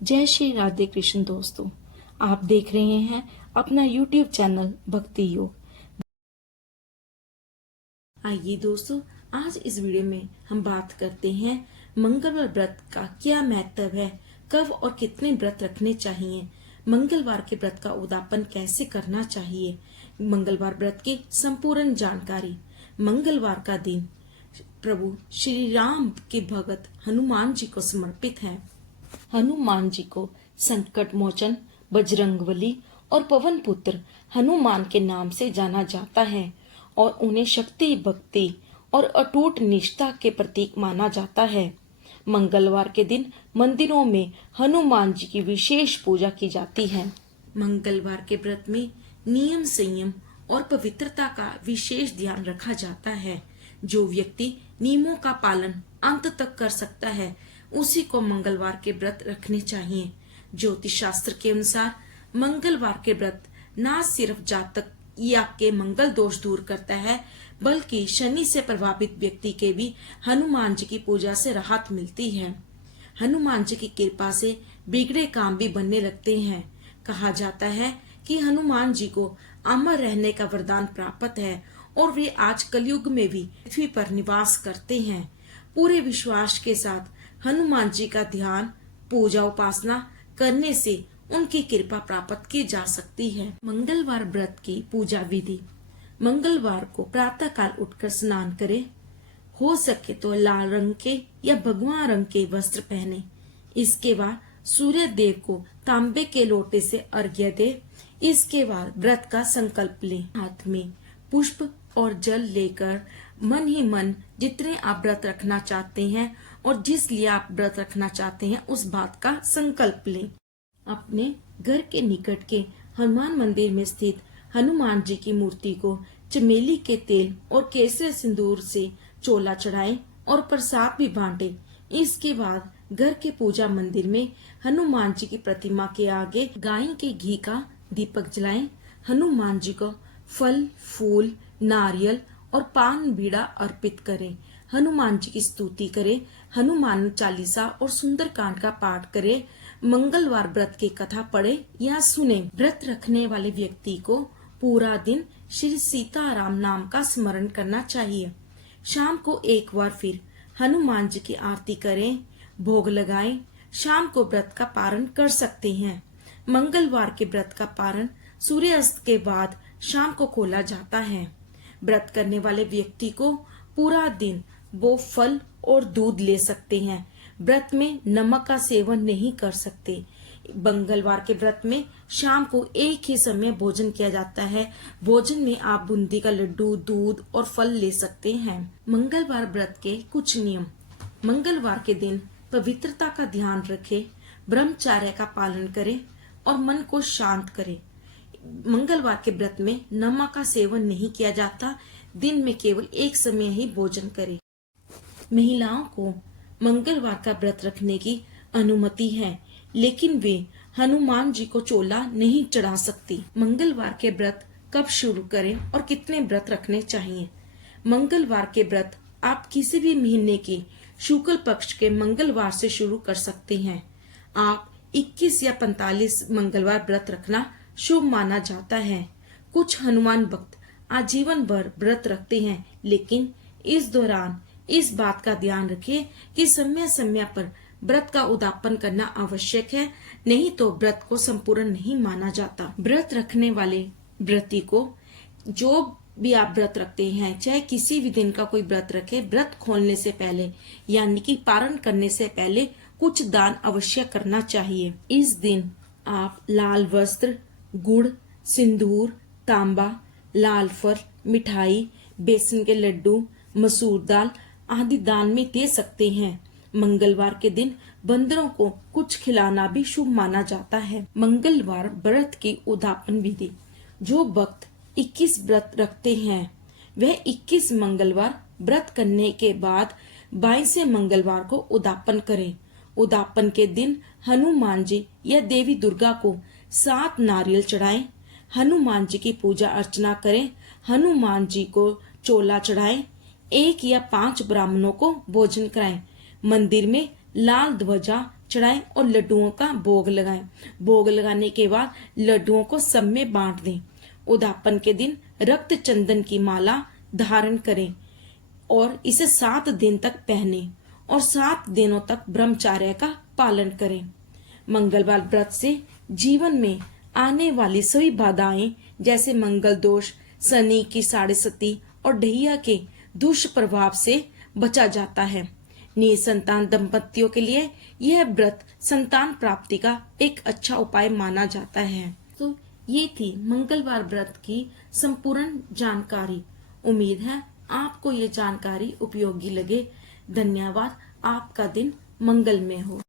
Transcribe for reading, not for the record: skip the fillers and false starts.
जय श्री राधे कृष्ण दोस्तों, आप देख रहे हैं अपना YouTube चैनल भक्ति योग। आइए दोस्तों, आज इस वीडियो में हम बात करते हैं मंगलवार व्रत का क्या महत्व है, कब और कितने व्रत रखने चाहिए, मंगलवार के व्रत का उद्यापन कैसे करना चाहिए, मंगलवार व्रत की संपूर्ण जानकारी। मंगलवार का दिन प्रभु श्री राम के भगत हनुमान जी को समर्पित है। हनुमान जी को संकट मोचन, बजरंगबली और पवन पुत्र हनुमान के नाम से जाना जाता है और उन्हें शक्ति, भक्ति और अटूट निष्ठा के प्रतीक माना जाता है। मंगलवार के दिन मंदिरों में हनुमान जी की विशेष पूजा की जाती है। मंगलवार के व्रत में नियम, संयम और पवित्रता का विशेष ध्यान रखा जाता है। जो व्यक्ति नियमों का पालन अंत तक कर सकता है, उसी को मंगलवार के व्रत रखने चाहिए। ज्योतिष शास्त्र के अनुसार मंगलवार के व्रत न सिर्फ जातक या के मंगल दोष दूर करता है, बल्कि शनि से प्रभावित व्यक्ति के भी हनुमान जी की पूजा से राहत मिलती है। हनुमान जी की कृपा से बिगड़े काम भी बनने लगते हैं। कहा जाता है कि हनुमान जी को अमर रहने का वरदान प्राप्त है और वे आज कलयुग में भी पृथ्वी पर निवास करते हैं। पूरे विश्वास के साथ हनुमान जी का ध्यान, पूजा, उपासना करने से उनकी कृपा प्राप्त की जा सकती है। मंगलवार व्रत की पूजा विधि। मंगलवार को प्रातः काल उठकर स्नान करें। हो सके तो लाल रंग के या भगवा रंग के वस्त्र पहने। इसके बाद सूर्य देव को तांबे के लोटे से अर्घ्य दे। इसके बाद व्रत का संकल्प लें। हाथ में पुष्प और जल लेकर मन ही मन जितने आप व्रत रखना चाहते हैं और जिस लिए आप व्रत रखना चाहते हैं उस बात का संकल्प लें। अपने घर के निकट के हनुमान मंदिर में स्थित हनुमान जी की मूर्ति को चमेली के तेल और केसर सिंदूर से चोला चढ़ाएं और प्रसाद भी बांटें। इसके बाद घर के पूजा मंदिर में हनुमान जी की प्रतिमा के आगे गाय के घी का दीपक जलाएं। हनुमान जी को फल, फूल, नारियल और पान बीड़ा अर्पित करें। हनुमान जी की स्तुति करें। हनुमान चालीसा और सुंदरकांड का पाठ करें। मंगलवार व्रत की कथा पढ़े या सुने। व्रत रखने वाले व्यक्ति को पूरा दिन श्री सीताराम नाम का स्मरण करना चाहिए। शाम को एक बार फिर हनुमान जी की आरती करें, भोग लगाएं। शाम को व्रत का पारण कर सकते हैं। मंगलवार के व्रत का पारण सूर्यास्त के बाद शाम को खोला जाता है। व्रत करने वाले व्यक्ति को पूरा दिन वो फल और दूध ले सकते हैं। व्रत में नमक का सेवन नहीं कर सकते। मंगलवार के व्रत में शाम को एक ही समय भोजन किया जाता है। भोजन में आप बूंदी का लड्डू, दूध और फल ले सकते हैं। मंगलवार व्रत के कुछ नियम। मंगलवार के दिन पवित्रता का ध्यान रखें, ब्रह्मचर्य का पालन करें और मन को शांत करें। मंगलवार के व्रत में नमक का सेवन नहीं किया जाता। दिन में केवल एक समय ही भोजन करें। महिलाओं को मंगलवार का व्रत रखने की अनुमति है, लेकिन वे हनुमान जी को चोला नहीं चढ़ा सकती। मंगलवार के व्रत कब शुरू करें और कितने व्रत रखने चाहिए। मंगलवार के व्रत आप किसी भी महीने की शुक्ल पक्ष के मंगलवार से शुरू कर सकते हैं। आप 21 या 45 मंगलवार व्रत रखना शुभ माना जाता है। कुछ हनुमान भक्त आजीवन भर व्रत रखते हैं, लेकिन इस दौरान इस बात का ध्यान रखें कि समय समय पर व्रत का उद्यापन करना आवश्यक है, नहीं तो व्रत को संपूर्ण नहीं माना जाता। व्रत रखने वाले व्रती को जो भी आप व्रत रखते हैं, चाहे किसी भी दिन का कोई व्रत रखे, व्रत खोलने से पहले यानी कि पारण करने से पहले कुछ दान अवश्य करना चाहिए। इस दिन आप लाल वस्त्र, गुड़, सिंदूर, तांबा, लाल फल, मिठाई, बेसन के लड्डू, मसूर दाल आदि दान में दे सकते हैं। मंगलवार के दिन बंदरों को कुछ खिलाना भी शुभ माना जाता है। मंगलवार व्रत की उद्यापन विधि। जो भक्त 21 व्रत रखते हैं, वह 21 मंगलवार व्रत करने के बाद 22वें मंगलवार को उद्यापन करें। उद्यापन के दिन हनुमान जी या देवी दुर्गा को 7 नारियल चढ़ाएं। हनुमान जी की पूजा अर्चना करें। हनुमान जी को चोला चढ़ाएं। 1 या 5 ब्राह्मणों को भोजन कराएं। मंदिर में लाल ध्वजा चढ़ाएं और लड्डुओं का भोग लगाएं। भोग लगाने के बाद लड्डुओं को सब में बांट दें। उद्यापन के दिन रक्त चंदन की माला धारण करें और इसे 7 दिन तक पहने और 7 दिनों तक ब्रह्मचर्य का पालन करें। मंगलवार व्रत से जीवन में आने वाली सभी बाधाएं जैसे मंगल दोष, शनि की साढ़े सती और ढैया के दुष्प्रभाव से बचा जाता है। निसंतान दंपतियों के लिए यह व्रत संतान प्राप्ति का एक अच्छा उपाय माना जाता है। तो ये थी मंगलवार व्रत की संपूर्ण जानकारी। उम्मीद है आपको ये जानकारी उपयोगी लगे। धन्यवाद। आपका दिन मंगलमय हो।